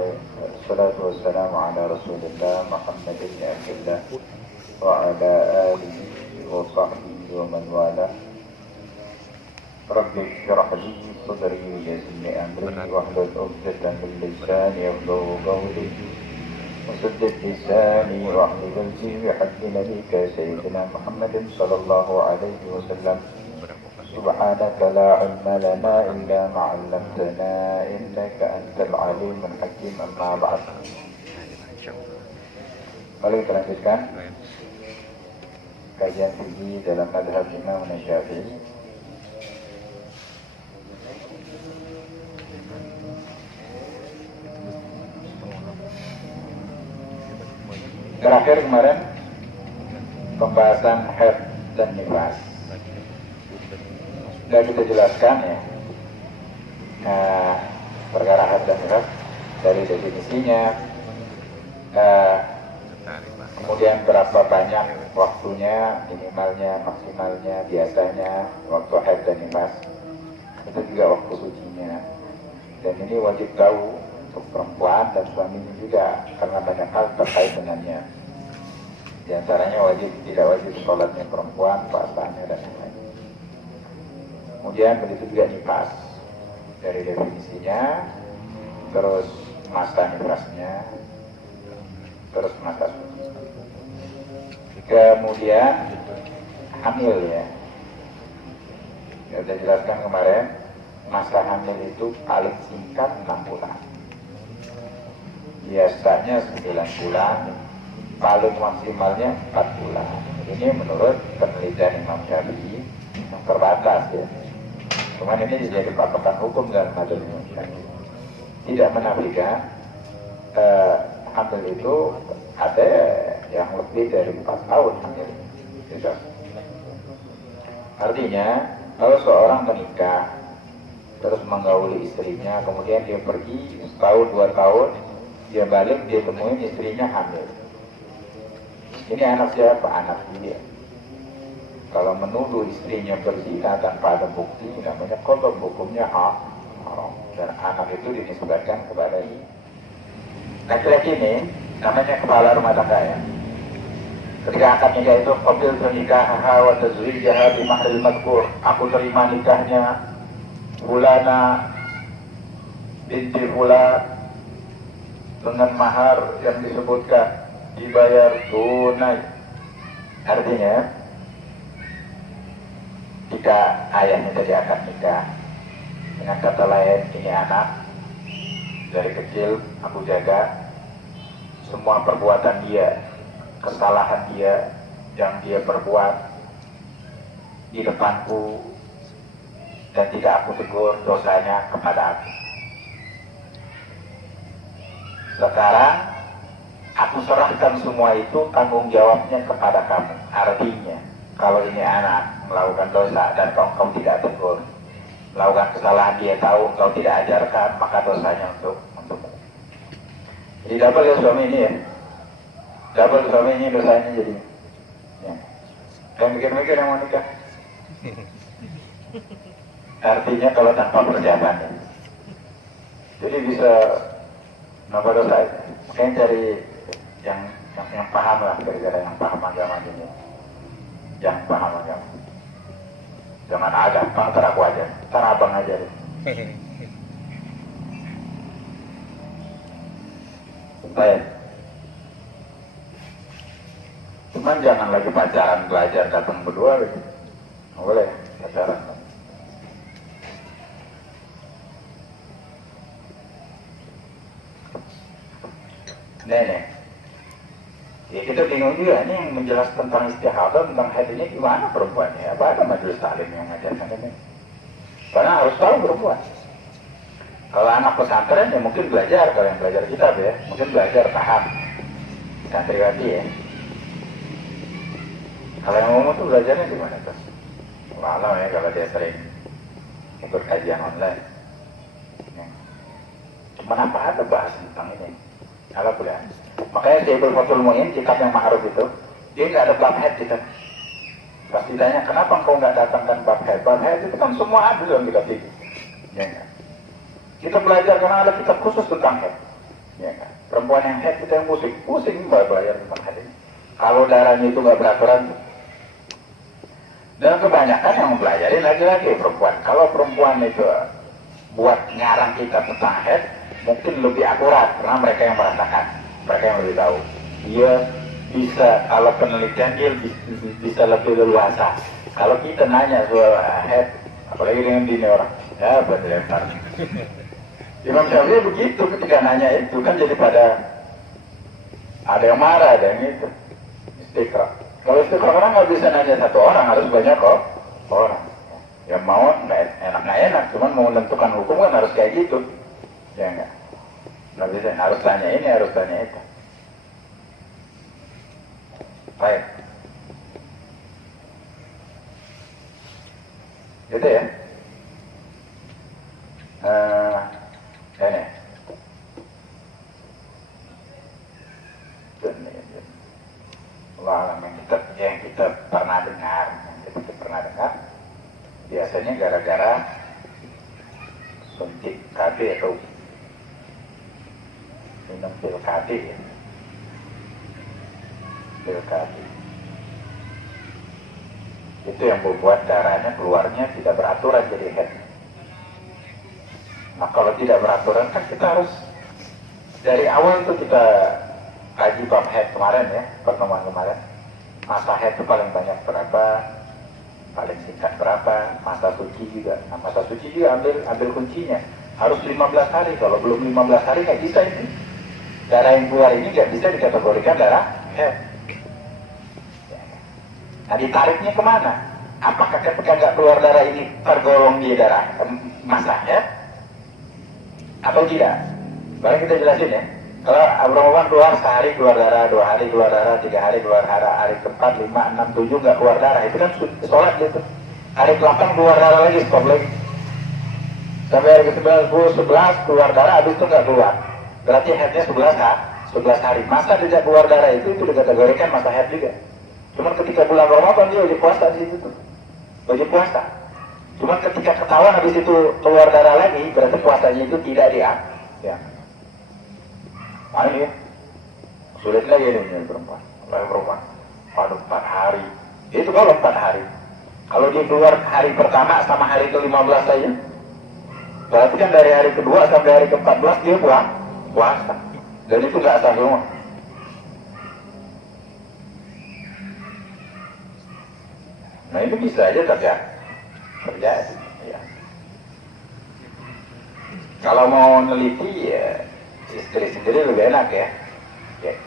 والصلاة والسلام على رسول الله محمد بن عبد الله وعلى آله وصحبه ومن والاه. رب اشرح لي صدري ويسر لي أمري واحلل عقدة من لساني يفقهوا قولي وسدد لساني واحلل قلبي بحق نبيك سيدنا محمد صلى الله عليه وسلم. سبحانك لا علم لنا إلا ما علمتنا إنك أنت العليم الحكيم. أما بعد. Mari kita lanjutkan kajian fikih dalam mazhab Imam Syafi'i. Terakhir kemarin pembahasan haid dan nifas. Sudah kita jelaskan ya perkara haid dan nifas dari definisinya, kemudian berapa banyak waktunya, minimalnya, maksimalnya, biasanya waktu haid dan nifas. Itu juga waktu sucinya. Dan ini wajib tahu untuk perempuan dan suaminya juga, karena banyak hal terkait dengannya. Di antaranya wajib tidak wajib sholatnya perempuan, puasanya dan lain-lain. Kemudian begitu juga nifas dari definisinya, terus masa nifasnya, terus masa suci. Kemudian hamil ya. Sudah jelaskan kemarin, masa hamil itu paling singkat 6 bulan. Biasanya 9 bulan, paling maksimalnya 4 bulan. Ini menurut penelitian Imam Syafi'i yang terbatas ya. Cuman ini jadi patokan hukum dalam mazhab Imam Syafi'i. Tidak menafikan hamil itu ada yang lebih dari 4 tahun hamil. Gitu. Artinya kalau seorang menikah terus menggauli istrinya, kemudian dia pergi setahun 2 tahun, dia balik, dia temuin istrinya hamil. Ini anak siapa? Anak dia. Kalau menuduh istrinya berzina tanpa ada bukti, namanya kotor, hukumnya haram. Dan anak itu dinisbatkan kepada ini. Laki-laki ini namanya kepala rumah tangga ya. Ketika akad nikah itu, qabil nikahaha wa tazwijaha bi mahril madhkur. Aku terima nikahnya Fulana binti Fulan dengan mahar yang disebutkan, dibayar tunai. Artinya jika ayahnya tadi akan nikah, dengan kata lain, ini anak dari kecil aku jaga, semua perbuatan dia, kesalahan dia yang dia perbuat di depanku dan tidak aku tegur, dosanya kepada aku. Sekarang aku serahkan semua itu, tanggung jawabnya kepada kamu. Artinya kalau ini anak melakukan dosa dan kau tidak tegur, melakukan kesalahan dia tahu, kau tidak ajarkan, maka dosanya untukmu. Jadi double ya suami ini ya, double suami ini dosanya jadi. Ya. Yang mikir-mikir yang mau nikah. Artinya kalau tanpa persiapan ya. Jadi bisa nambah dosa. Makanya cari yang paham lah, gara-gara yang paham agama ini. Yang paham agama. Jangan ada, ntar aku aja, ntar abang aja deh. Baik. Cuman jangan lagi pacaran belajar datang berdua gitu. Nggak boleh pacaran. Nenek. Ya kita bingung juga, ini yang menjelaskan tentang istihadah, tentang haid ini gimana perempuannya? Apa ada majelis taklim yang mengajarkan ini? Karena harus tahu perempuan. Kalau anak pesantren ya mungkin belajar, kalau yang belajar kitab ya, mungkin belajar paham santriwati ya. Kalau yang umum tuh belajarnya di mana tuh? Walau ya kalau dia sering ikut kajian online. Ya. Cuman apa ada bahas tentang ini? Kalau boleh. Makanya Syekhul Fathul Mu'in, kitab yang ma'ruf itu, dia nggak ada bab haid kita. Pas ditanya, kenapa engkau nggak datangkan bab haid? Bab haid itu kan semua ada dalam kitab itu. Ya, kita belajar karena ada kitab khusus tentang haid. Ya kan? Perempuan yang head kita yang pusing bayar tentang head ini. Kalau darahnya itu nggak beraturan, dan kebanyakan yang mempelajari laki-laki perempuan. Kalau perempuan itu buat ngarang kita tentang head, mungkin lebih akurat karena mereka yang merasakan, mereka yang lebih tahu. Dia bisa, kalau penelitian dia bisa lebih leluasa. Kalau kita nanya soal head, apalagi dengan bini orang, ya berlempar. Imam Syafi'i begitu ketika nanya itu kan jadi pada ada yang marah, ada yang itu istiqra. Kalau istiqra orang nggak bisa nanya satu orang, harus banyak kok orang. Yang mau nggak enak, cuman mau menentukan hukum kan harus kayak gitu, ya nggak bisa, harus tanya ini, harus tanya itu. Baik, gitu ya. Ini Allah yang kita pernah dengar, biasanya gara-gara suntik KB atau minum pil KB ya. Pil KB itu yang membuat darahnya keluarnya tidak beraturan jadi head. Nah kalau tidak beraturan kan kita harus dari awal itu kita kaji bab head kemarin ya, pertemuan kemarin. Masa head itu paling banyak berapa, paling singkat berapa, masa suci juga. Nah, masa suci juga ambil kuncinya. Harus 15 hari, kalau belum 15 hari nggak bisa itu. Darah yang keluar ini nggak bisa dikategorikan darah head. Nah ditariknya kemana? Apakah ketika nggak keluar darah ini tergolong di darah masa head atau tidak? Barang kita jelasin ya. Kalau Ramadan keluar sehari keluar darah, 2 hari keluar darah, 3 hari keluar darah, hari keempat, 5, 6, 7 nggak keluar darah, itu kan sholat gitu. Hari ke-8 keluar darah lagi, stop lagi. Sampai hari ke-9, 10, 11 keluar darah, habis itu nggak keluar. Berarti headnya 11 hari. Masa tidak keluar darah itu dikategorikan masa head juga. Cuman ketika bulan Ramadan dia wajib puasa di situ tuh, wajib puasa. Cuman ketika ketahuan habis itu keluar darah lagi, berarti puasanya itu tidak ya. Nah ini ya, sulit lagi ini perempuan. Waduh 4 hari. Itu kalau 4 hari. Kalau dia keluar hari pertama sama hari ke-15 saja, berarti kan dari hari kedua sampai hari ke-14 dia puasa. Dan itu nggak sah semua. Nah itu bisa aja terjadi. Ya. Kalau mau neliti ya istri sendiri lebih enak ya.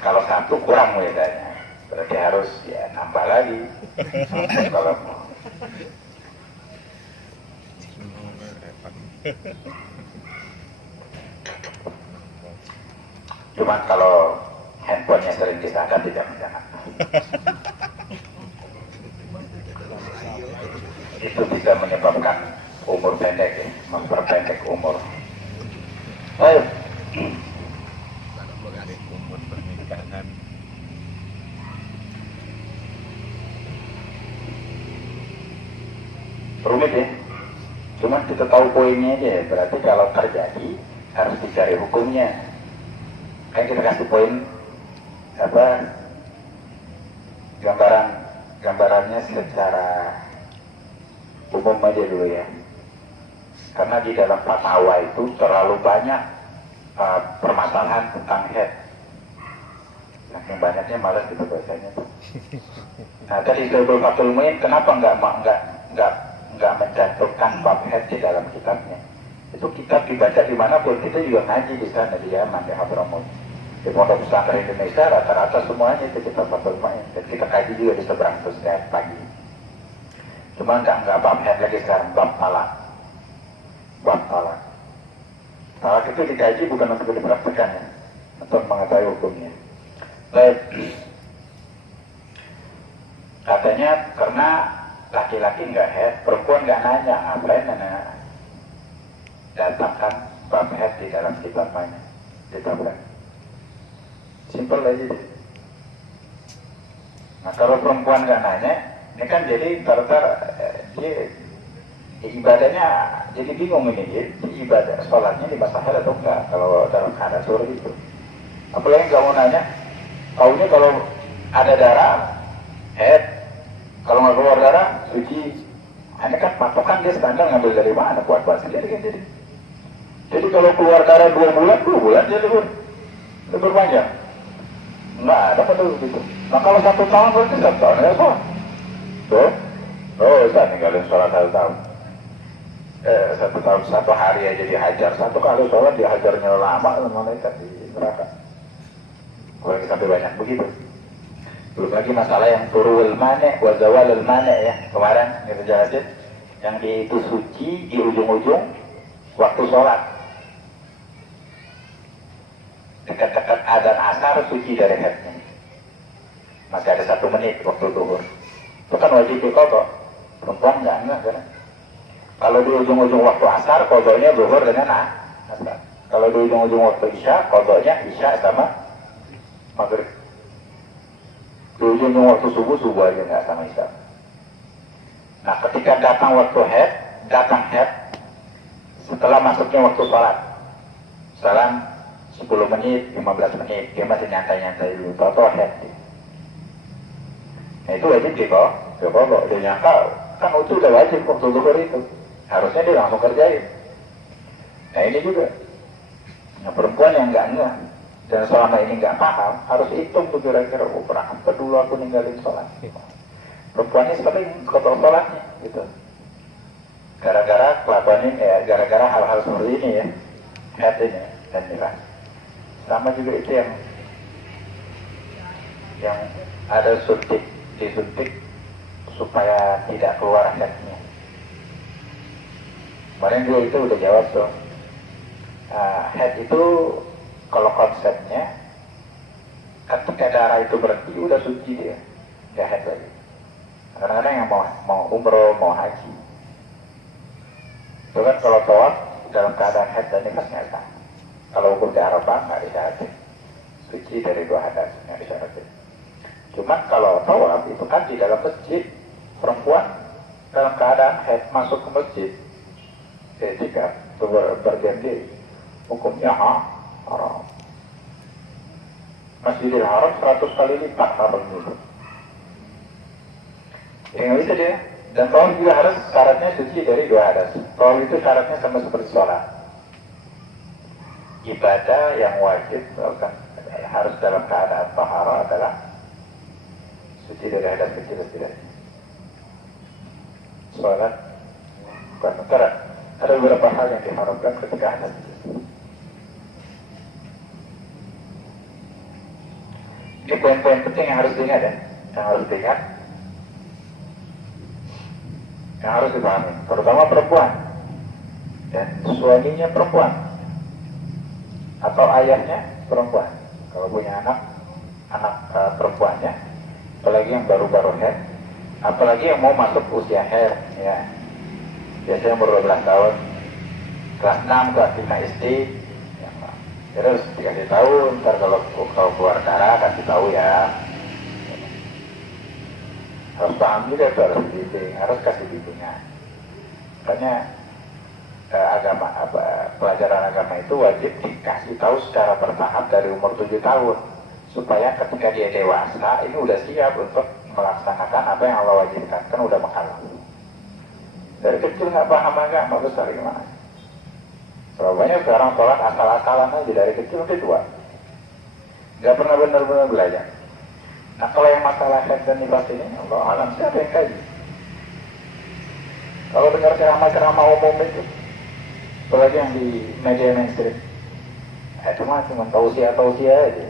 Kalau satu kurang bedanya, berarti harus ya nambah lagi. Kalau mau. Cuma kalau handphonenya sering disangka tidak jangan. Itu bisa menyebabkan umur pendek ya, memperpendek umur. Ayo. Umur pernikahan. Rumit ya. Cuma kita tahu poinnya aja ya. Berarti kalau terjadi harus dicari hukumnya. Kan kita kasih poin apa gambarannya secara umum aja dulu ya. Karena di dalam fatwa itu terlalu banyak permasalahan tentang head. Yang banyaknya malas gitu bahasanya. Nah tadi Syaikhul Fathul Muin kenapa nggak mencantumkan bab head di dalam kitabnya? Itu kitab dibaca dimanapun, kita juga ngaji di sana di Yaman di Hadramaut. Di Pondok Pesantren Indonesia rata-rata semuanya itu kitab Fathul Muin. Dan kita kaji juga di seberang terus setiap pagi. Cuma nggak bab head lagi sekarang, bab talak. Talak itu dikaji bukan untuk dipraktekkan ya, untuk mengetahui hukumnya. Baik. Katanya karena laki-laki nggak head, perempuan nggak nanya, ngapain nanya? Datangkan bab head di dalam kitabnya, ditabrak. Simpel aja deh. Nah kalau perempuan nggak nanya, ini kan jadi dia ibadahnya jadi bingung ini dia ibadah sholatnya di masa haid atau enggak kalau dalam keadaan suruh itu Apalagi kamu nanya, kaunya kalau ada darah, head. Kalau nggak keluar darah, suci. Ini kan patokan dia standar ngambil dari mana? Kuat-kuat sendiri kan jadi. Jadi kalau keluar darah 2 bulan dia libur panjang. Nggak ada pada begitu. Nah kalau 1 tahun berarti 1 tahun ya sholat. Tuh, saya ninggalin sholat 1 tahun. 1 tahun 1 hari aja dihajar. 1 kali sholat dihajarnya lama malaikat di neraka. Kalau sampai banyak begitu. Belum lagi masalah yang turul mane, wazawalul mane ya. Kemarin kita jelasin yang itu suci di ujung-ujung waktu sholat. Dekat-dekat adzan asar suci dari headnya. Masih ada 1 menit waktu zuhur. Itu kan wajib diqadha. Perempuan enggak kan? Kalau di ujung-ujung waktu asar, qadhanya zuhur dengan asar. Kalau di ujung-ujung waktu isya, qadhanya isya sama maghrib. Di ujung-ujung waktu subuh aja nggak sama isya. Nah ketika datang waktu datang head, setelah masuknya waktu sholat, salam 10 menit, 15 menit, dia masih nyantai-nyantai dulu, tau head. Nah itu wajib sih kok, dia nyangka, kan itu udah wajib waktu zuhur itu, harusnya dia langsung kerjain. Nah ini juga, nah, perempuan yang enggak, dan selama ini nggak paham, harus hitung tuh kira-kira, berapa dulu aku ninggalin sholat. Perempuannya sering kotor sholatnya, gitu. Gara-gara kelakuan ini ya, gara-gara hal-hal seperti ini ya, head ini dan nifas. Sama juga itu yang ada disuntik supaya tidak keluar headnya. Kemarin juga itu udah jawab tuh. Head itu kalau konsepnya ketika darah itu berhenti udah suci dia, nggak head lagi. Kadang-kadang yang mau umroh, mau haji, itu kan kalau tawaf dalam keadaan head dan nifas nggak sah. Kalau ukur di Arafah nggak disyaratkan, suci dari 2 hadas nggak disyaratkan. Cuma kalau tawaf itu kan di dalam masjid, perempuan dalam keadaan head masuk ke masjid, ketika berganti hukumnya haram. Masjidil Haram 100 kali lipat haram dulu. Yang bisa dia. Dan tawaf juga harus syaratnya suci dari 2 hadas. Tawaf itu syaratnya sama seperti sholat. Ibadah yang wajib harus dalam keadaan tahara adalah suci dari hadas kecil dan tidaknya. Sholat bukan antara. Ada beberapa hal yang diharamkan ketika hadas kecil. Ini poin-poin penting yang harus diingat ya, yang harus dipahami, terutama perempuan dan suaminya perempuan atau ayahnya perempuan. Kalau punya anak perempuannya, apalagi yang baru-baru head, apalagi yang mau masuk usia head, ya biasanya umur 12 tahun, kelas 6, kelas 5 SD. Terus dikasih tahu, ntar kalau keluar darah kasih tahu ya. Harus paham juga, harus bimbing, harus kasih bimbingan. Makanya pelajaran agama itu wajib dikasih tahu secara bertahap dari umur 7 tahun, supaya ketika dia dewasa ini udah siap untuk melaksanakan apa yang Allah wajibkan, kan udah menghalang. Dari kecil nggak paham agama besar gimana? Banyak sekarang sholat asal-asalan aja dari kecil sampai tua, nggak pernah benar-benar belajar. Nah kalau yang masalah head dan nifas ini, Allah alam siapa yang kaji? Kalau dengar ceramah-ceramah umum itu, apalagi yang di media mainstream, cuma tausiah aja.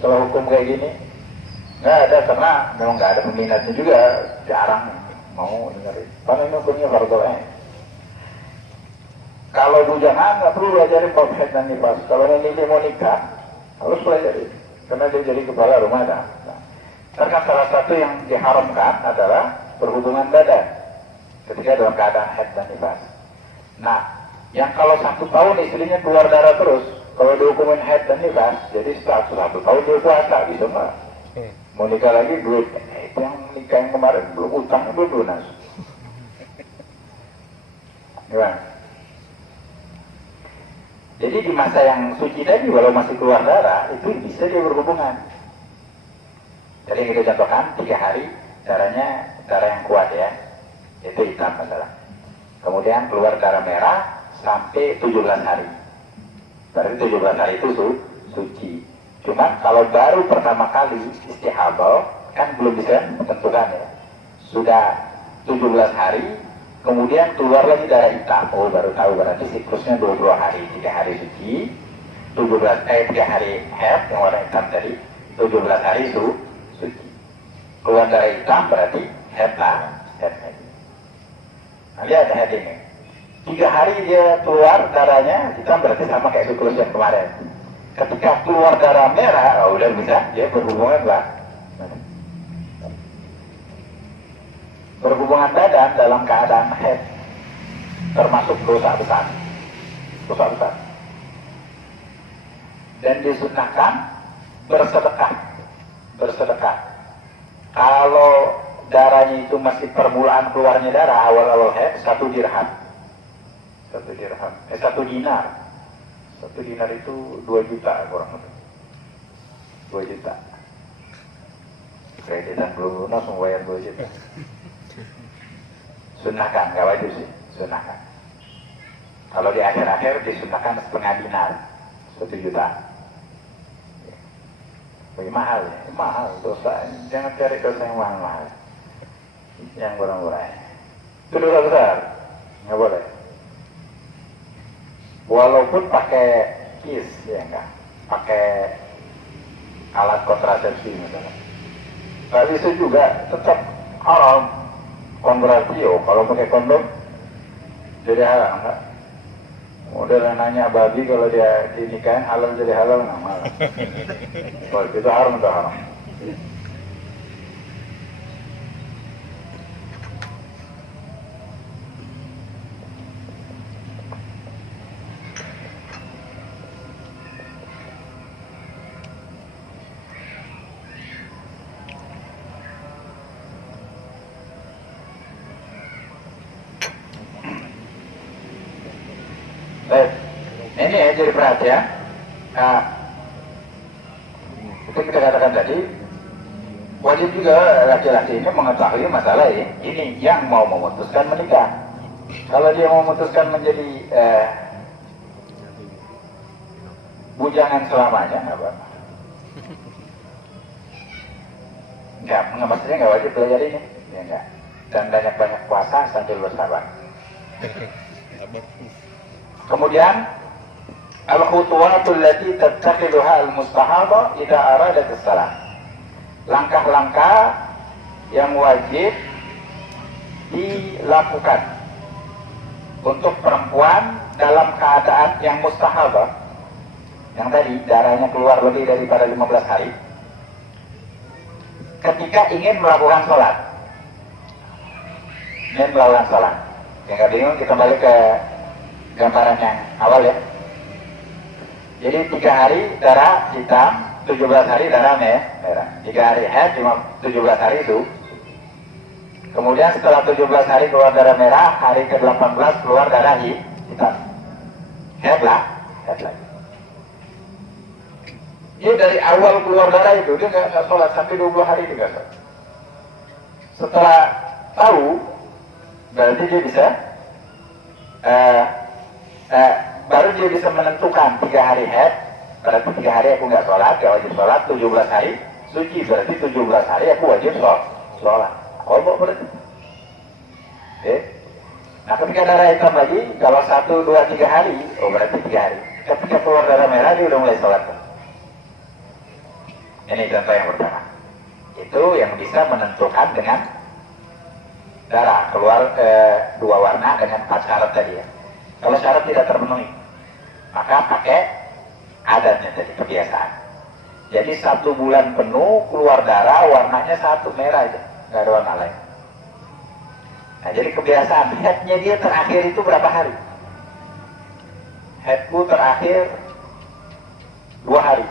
Setelah hukum kayak gini, nggak ada, karena memang nggak ada peminatnya juga, jarang mau dengerin. Karena ini hukumnya fardhu ain. Kalau bujangan nggak perlu belajarin bab head dan nifas. Kalau ini mau nikah harus belajarin, karena dia jadi kepala rumah tangga. Karena salah satu yang diharamkan adalah berhubungan badan ketika dalam keadaan head dan nifas. Nah, yang kalau 1 tahun istrinya keluar darah terus, kalau dihukumin head dan nifas, jadi 1 tahun dia puasa, bisa nggak? Mau nikah lagi duit, itu yang nikah yang kemarin belum utang, belum lunas. Gimana? Jadi di masa yang suci tadi, walau masih keluar darah, itu bisa dia berhubungan. Jadi yang kita contohkan, 3 hari, darahnya darah yang kuat ya, itu hitam masalah. Kemudian keluar darah merah sampai 17 hari. Berarti 17 hari itu suci. Cuma kalau baru pertama kali istihabah, kan belum bisa menentukan ya. Sudah 17 hari, kemudian keluar lagi darah hitam. Oh, baru tahu berarti siklusnya 22 hari, 3 hari suci, 3 hari haid yang warna hitam tadi, 17 hari suci. Keluar darah hitam berarti haid lah, haid. Nah, lihat haid ini. 3 hari dia keluar darahnya hitam berarti sama kayak siklus yang kemarin. Ketika keluar darah merah, oh, udah bisa dia berhubungan lah. Berhubungan badan dalam keadaan haid termasuk dosa besar, dan disunahkan bersedekah. Kalau darahnya itu masih permulaan keluarnya darah awal-awal haid, 1 dirham, 1 dinar. 1 dinar itu 2 juta kurang lebih, 2 juta. Kreditan belum lunas mau bayar 2 juta. Sunahkan, gak wajib sih, sunahkan. Kalau di akhir-akhir disunahkan 1/2 dinar, 1 juta. Wih, mahal ya, mahal dosa. Jangan cari dosa yang mahal-mahal, yang murah-murah. Itu dosa besar, nggak boleh. Walaupun pakai kis, ya enggak, pakai alat kontrasepsi misalnya, tapi itu juga tetap haram. Berarti kalau pakai kondom jadi halal enggak? Udah nanya babi kalau dia dinikahin halal jadi halal nggak malah. Kalau itu haram atau haram? Ini ya jadi perhatian. Nah, itu kita katakan tadi, wajib juga laki-laki ini mengetahui masalah ini yang mau memutuskan menikah. Kalau dia mau memutuskan menjadi bujangan selamanya, nggak apa-apa. Nggak, maksudnya nggak wajib belajar ini, ya enggak. Dan banyak-banyak puasa sambil bersabar. Kemudian al-khutuwatul lati tattakhiduha al-mustahaba idza aradat as-salam. Langkah-langkah yang wajib dilakukan untuk perempuan dalam keadaan yang mustahabah. Yang tadi darahnya keluar lebih daripada 15 hari. Ketika ingin melakukan sholat. Yang nggak bingung, kita balik ke gambaran yang awal ya. Jadi 3 hari darah hitam, 17 hari darah merah. 3 hari haid, cuma 17 hari itu. Kemudian setelah 17 hari keluar darah merah, hari ke-18 keluar darah hitam. Haid lagi. Dia dari awal keluar darah itu dia nggak sholat sampai 20 hari dia nggak sholat. Setelah tahu, berarti dia bisa baru dia bisa menentukan 3 hari haid, berarti 3 hari aku nggak sholat, gak wajib sholat. 17 hari suci, berarti 17 hari aku wajib sholat. Kodok berarti. Nah ketika darah hitam lagi, kalau 1, 2, 3 hari, oh berarti 3 hari. Ketika keluar darah merah dia udah mulai sholat. Ini contoh yang pertama. Itu yang bisa menentukan dengan darah keluar 2 warna dengan 4 syarat tadi ya. Kalau syarat tidak terpenuhi, maka pakai adatnya tadi, kebiasaan. Jadi 1 bulan penuh keluar darah warnanya 1 merah aja, nggak ada warna lain. Nah jadi kebiasaan. Haidnya dia terakhir itu berapa hari? Haidku terakhir 2 hari.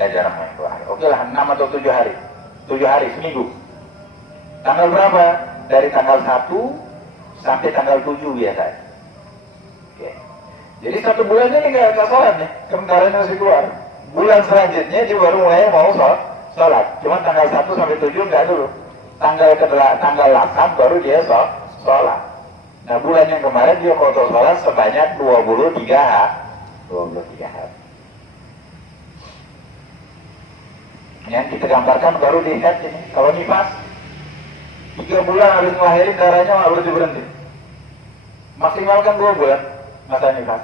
Jarang main 2 hari. Oke lah 6 atau 7 hari. 7 hari seminggu. Tanggal berapa? Dari tanggal 1 sampai tanggal 7 biasa. Oke. Jadi 1 bulan ini nggak sholat nih, darahnya masih keluar. Bulan selanjutnya dia baru mulai mau sholat. Cuma tanggal 1 sampai 7 nggak dulu. Tanggal 8 baru dia sholat. Nah bulan yang kemarin dia kotor sholat sebanyak 23 hari. Yang kita gambarkan baru di head ini. Kalau nifas 3 bulan habis ngelahirin darahnya nggak boleh berhenti. Maksimalkan 2 bulan masa nifas.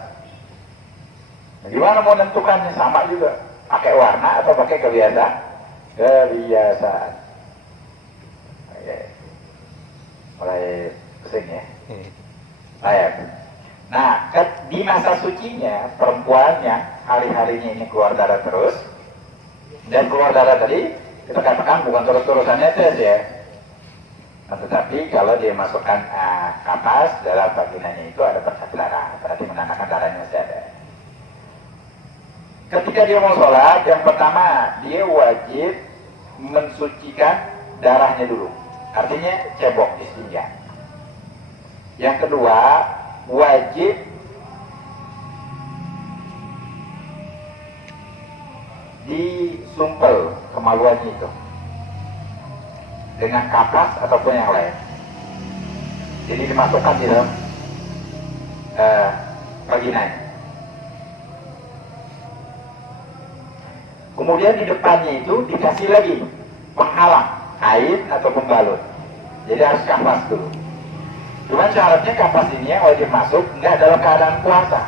Nah, gimana mau menentukannya? Sama juga. Pakai warna atau pakai kebiasaan. Oke. Mulai pusing ya. Baik. Nah, di masa sucinya perempuan yang hari-harinya ini keluar darah terus, dan keluar darah tadi kita katakan bukan terus-terusannya tes ya. Nah, tetapi kalau dia masukkan kapas dalam vaginanya itu ada berkas darah, berarti menandakan darahnya masih ada. Ketika dia mau sholat, yang pertama dia wajib mensucikan darahnya dulu, artinya cebok istinja. Yang kedua wajib disumpel kemaluannya itu dengan kapas ataupun yang lain. Jadi dimasukkan di dalam vaginanya. Kemudian di depannya itu dikasih lagi penghalang kain atau pembalut. Jadi harus kapas dulu. Cuman syaratnya kapas ini yang wajib masuk nggak dalam keadaan puasa.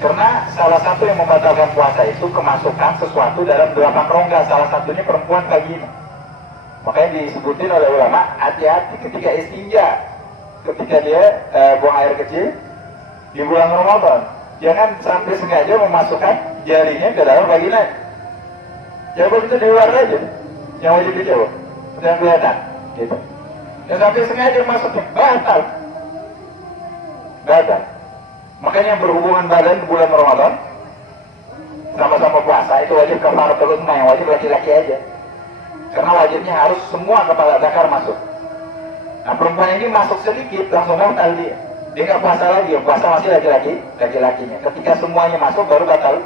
Karena salah satu yang membatalkan puasa itu kemasukan sesuatu dalam 8 rongga, salah satunya perempuan vagina. Makanya disebutin oleh ulama, hati-hati ketika istinja, ketika dia buang air kecil di bulan Ramadan, jangan sampai sengaja memasukkan jarinya ke dalam vagina. Coba itu di luar aja, yang wajib dicoba, yang kelihatan, gitu. Dan sampai sengaja masuknya, batal. Makanya yang berhubungan badan di bulan Ramadan sama-sama puasa itu wajib kafaratul uzma, yang wajib laki-laki aja. Karena wajibnya harus semua kepala zakar masuk. Nah perempuan ini masuk sedikit langsung batal dia. Dia nggak puasa lagi, puasa masih laki-lakinya. Ketika semuanya masuk baru batal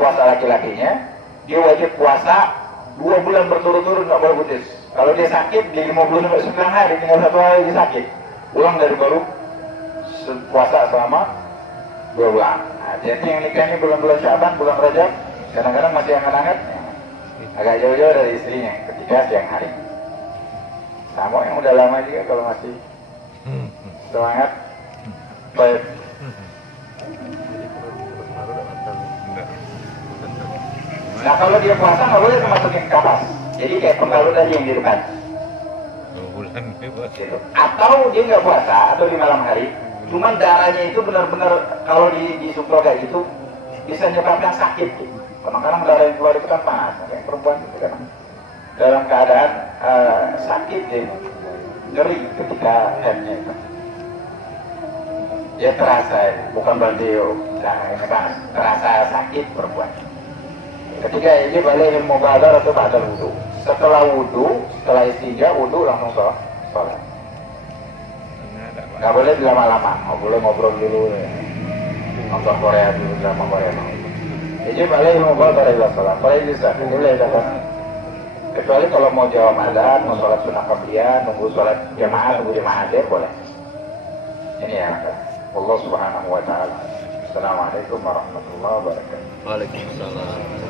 puasa laki-lakinya. Dia wajib puasa 2 bulan berturut-turut nggak boleh putus. Kalau dia sakit di 50 sampai 9 hari, tinggal 1 hari dia sakit, ulang dari baru puasa selama 2 bulan. Nah, jadi yang nikah ini bulan-bulan Syaban, bulan Rajab, kadang-kadang masih hangat-hangat, agak jauh-jauh dari istrinya ketika siang hari. Sama yang udah lama juga kalau masih semangat, baik. Nah kalau dia puasa nggak boleh masukin kapas. Jadi kayak pembalut tadi yang di depan. 2 bulan gitu. Atau dia nggak puasa atau di malam hari, cuman darahnya itu benar-benar kalau disumpel kayak gitu bisa menyebabkan sakit. Gitu. Kadang-kadang darah yang keluar itu kan panas, kayak perempuan itu kan dalam keadaan sakit, nyeri ketika headnya itu. Ya terasa, bukan berarti ini panas, terasa sakit perempuan. Ketika ini balik ilmu badar atau badar wudhu. Setelah wudhu, setelah istinja, wudhu langsung sholat. Nggak boleh lama-lama, nggak boleh ngobrol dulu ya. Nonton Korea dulu, drama Korea. Jadi balik ilmu badar adalah sholat. Boleh bisa, boleh dapat. Kecuali kalau mau jawab adzan, mau sholat sunnah qabliyah, nunggu sholat jamaah, nunggu jamaah aja boleh. Ini ya, Allah Subhanahu Wa Taala. Assalamualaikum warahmatullahi wabarakatuh. Waalaikumsalam.